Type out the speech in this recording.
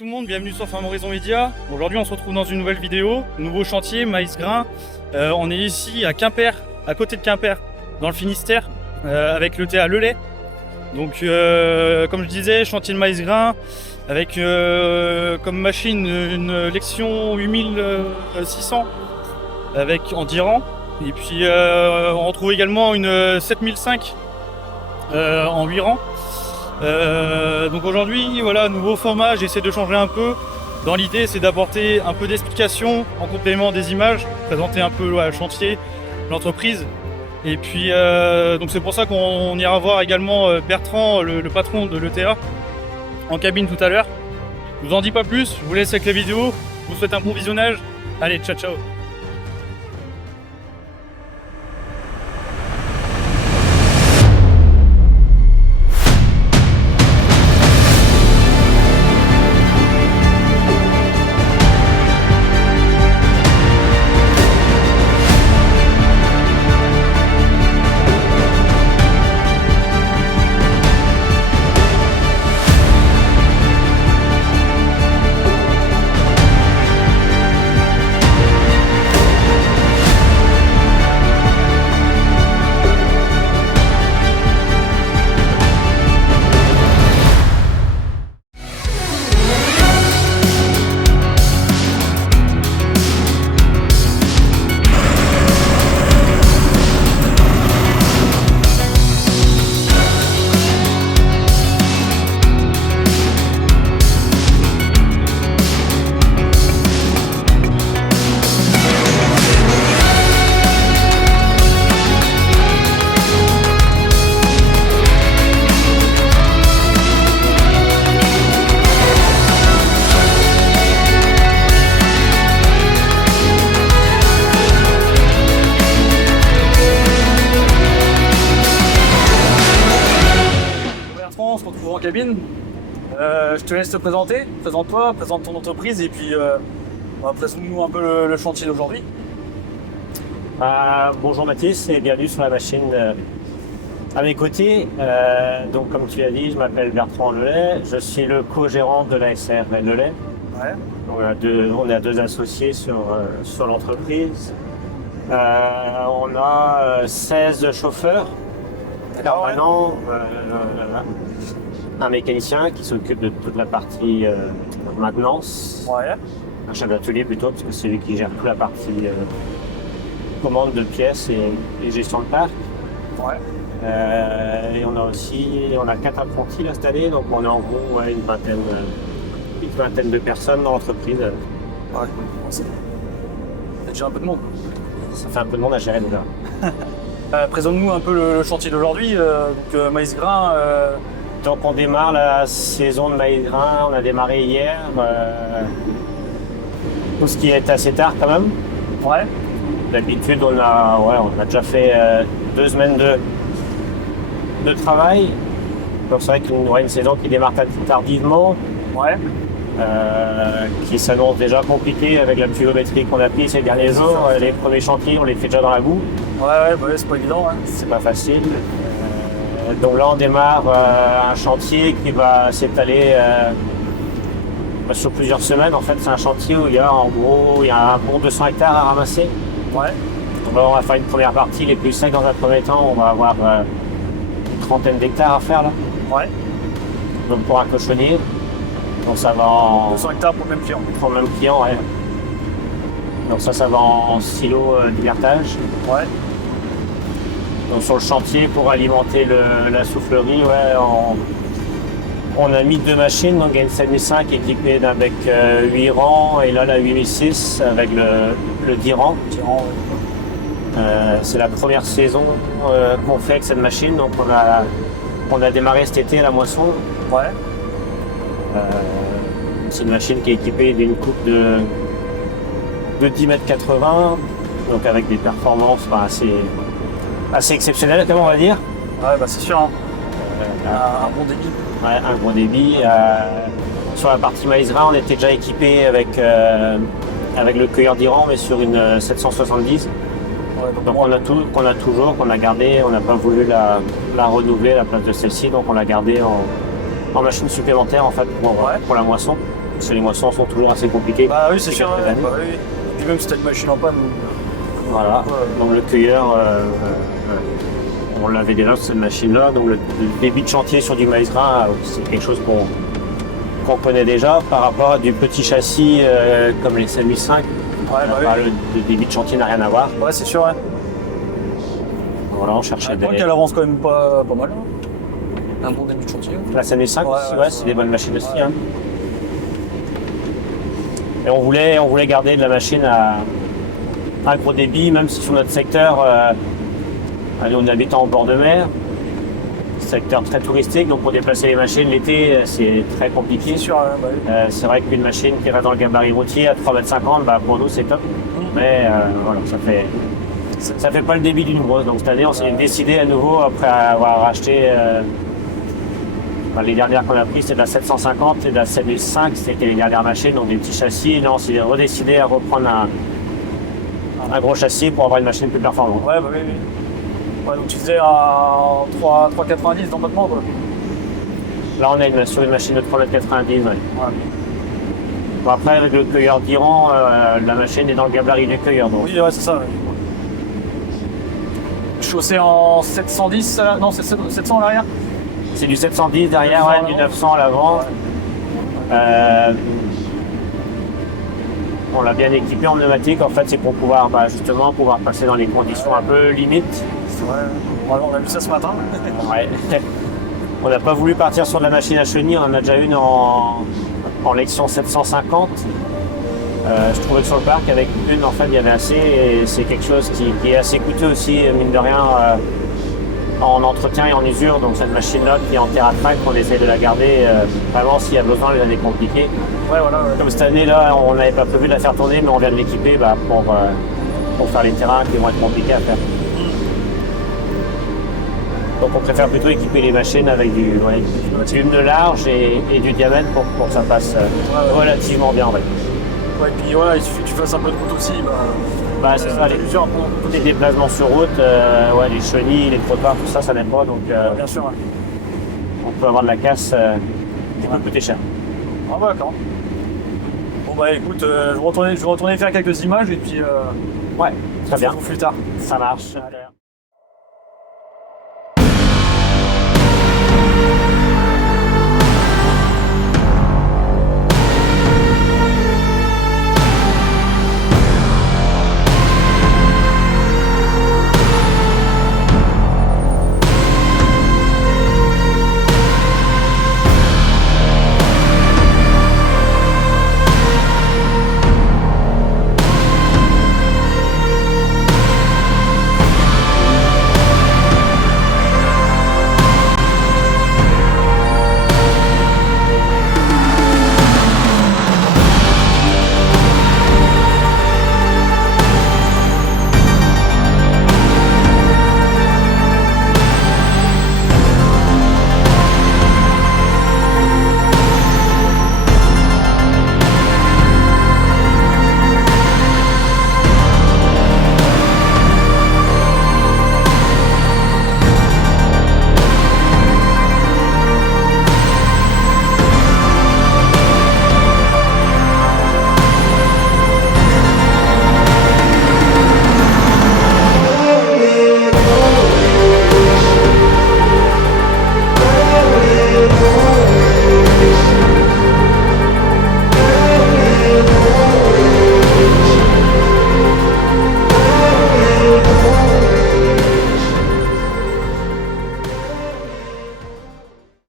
tout le monde, bienvenue sur Farm Horizon Média. Aujourd'hui on se retrouve dans une nouvelle vidéo, nouveau chantier, maïs grain. On est ici à Quimper, à côté de Quimper, dans le Finistère, avec le l'ETA Lelay. Donc comme je disais, chantier de maïs grain, avec comme machine une Lexion 8600 avec en 10 rangs. Et puis on retrouve également une 7005 en 8 rangs. Donc aujourd'hui, voilà, nouveau format, j'essaie de changer un peu. Dans l'idée, c'est d'apporter un peu d'explication en complément des images, présenter un peu le chantier, l'entreprise. Et puis, donc c'est pour ça qu'on ira voir également Bertrand, le patron de l'ETA, en cabine tout à l'heure. Je vous en dis pas plus, je vous laisse avec la vidéo. Je vous souhaite un bon visionnage. Allez, ciao ciao. On se retrouve en cabine. Je te laisse te présenter. Présente-toi, présente ton entreprise et puis présente-nous un peu le chantier d'aujourd'hui. Bonjour Mathis et bienvenue sur la machine à mes côtés. Donc comme tu as dit, je m'appelle Bertrand Lelay, je suis le co-gérant de la SR Lelay. Ouais. On a deux associés sur l'entreprise. On a 16 chauffeurs permanents. Un mécanicien qui s'occupe de toute la partie maintenance, Ouais. un chef d'atelier plutôt, parce que c'est lui qui gère toute la partie commande de pièces et gestion de parc. Ouais. Et on a 4 apprentis là cette année, donc on est en gros une vingtaine de personnes dans l'entreprise. Ouais. C'est déjà un peu de monde. Ça fait un peu de monde à gérer déjà. Présente-nous un peu le chantier d'aujourd'hui. Donc maïs grain. Donc on démarre la saison de maïs grain, on a démarré hier, tout ce qui est assez tard quand même. Ouais. D'habitude on a déjà fait 2 semaines de travail. Donc c'est vrai qu'on aura une saison qui démarre tardivement, Ouais. qui s'annonce déjà compliquée avec la pluviométrie qu'on a pris ces derniers jours. Les premiers chantiers on les fait déjà dans la boue. Ouais, c'est pas évident. Hein. C'est pas facile. Donc là, on démarre un chantier qui va s'étaler sur plusieurs semaines. En fait, c'est un chantier où il y a un bon 200 hectares à ramasser. Ouais. Donc là, on va faire une première partie, les plus secs dans un premier temps. On va avoir une trentaine d'hectares à faire là. Ouais. Donc pour un cochonnier. Donc ça va en 200 hectares pour le même client. pour le même client. Ouais. Donc ça va en silo d'hivernage. Ouais. Donc sur le chantier pour alimenter la soufflerie, on a mis 2 machines, donc il y a une 7005 équipée d'un bec 8 rangs et là la 8006 avec le 10 rangs. C'est la première saison qu'on fait avec cette machine, donc on a démarré cet été à la moisson. Ouais. C'est une machine qui est équipée d'une coupe de 10,80 m, donc avec des performances assez exceptionnelles, comme on va dire. Ouais, c'est sûr. Hein. Un bon débit. Ouais, un gros débit. Sur la partie maïs grain, on était déjà équipé avec le cueilleur d'Iran, mais sur une 770. Ouais, Donc qu'on a toujours, qu'on a gardé, on n'a pas voulu la renouveler à la place de celle-ci, donc on l'a gardée en machine supplémentaire en fait pour la moisson. parce que les moissons sont toujours assez compliquées. Bah oui, c'est sûr. quelques années. Bah, oui. Et même si t'as une machine en panne. Voilà, donc le cueilleur, on l'avait déjà sur cette machine-là, donc le débit de chantier sur du maïs grain, c'est quelque chose qu'on connaît déjà par rapport à du petit châssis comme les 5005. Le débit de chantier n'a rien à voir. Ouais, c'est sûr, ouais. Voilà, on cherchait Je crois qu'elle avance quand même pas mal. Hein. Un bon début de chantier. La 5005 aussi, c'est des bonnes machines aussi. Hein. Et on voulait garder de la machine à un gros débit, même si sur notre secteur, on habite en bord de mer, secteur très touristique, donc pour déplacer les machines l'été, c'est très compliqué. C'est vrai qu'une machine qui reste dans le gabarit routier à 3,50 m, pour nous c'est top. Mais voilà, ça fait pas le débit d'une grosse. Donc cette année, on s'est décidé à nouveau, après avoir racheté les dernières qu'on a prises, c'était de la 750 et de la 7005, c'était les dernières machines, donc des petits châssis. Et là, on s'est redécidé à reprendre un gros châssis pour avoir une machine plus performante. Ouais, bah oui. Ouais, donc tu faisais à 3,90 d'embattement, quoi. Là, on est sur une machine de 3,90 m. Ouais. Bon, après, avec le cueilleur d'Iran, la machine est dans le gabarit du cueilleur. Donc. Oui, ouais, c'est ça. Ouais. Chaussée en 710, là. Non, c'est 700 à l'arrière. C'est du 710 derrière, du 900 à l'avant. On l'a bien équipé en pneumatique, en fait, c'est pour pouvoir justement passer dans les conditions un peu limites. Ouais, on a vu ça ce matin. Ouais. On n'a pas voulu partir sur de la machine à chenille, on en a déjà une en lection 750. Je trouvais que sur le parc, avec une, en fait, il y avait assez, et c'est quelque chose qui est assez coûteux aussi, mine de rien, en entretien et en usure. Donc cette machine-là qui est en terre à crack, on essaie de la garder vraiment s'il y a besoin les années compliquées. Ouais, voilà. Ouais. Comme cette année-là, on n'avait pas prévu de la faire tourner, mais on vient de l'équiper pour faire les terrains qui vont être compliqués à faire. Donc on préfère plutôt équiper les machines avec du pneu large et du diamètre pour que ça passe relativement bien. Ouais, et puis voilà, il suffit que tu fasses un peu de route aussi. C'est ça, les déplacements sur route, les chenilles, les trottoirs, tout ça, ça n'aime pas. Donc bien sûr. Ouais. On peut avoir de la casse qui peut coûter cher. Ah bah d'accord. Bon bah écoute, je vais retourner faire quelques images et puis très bien. plus tard. Ça marche.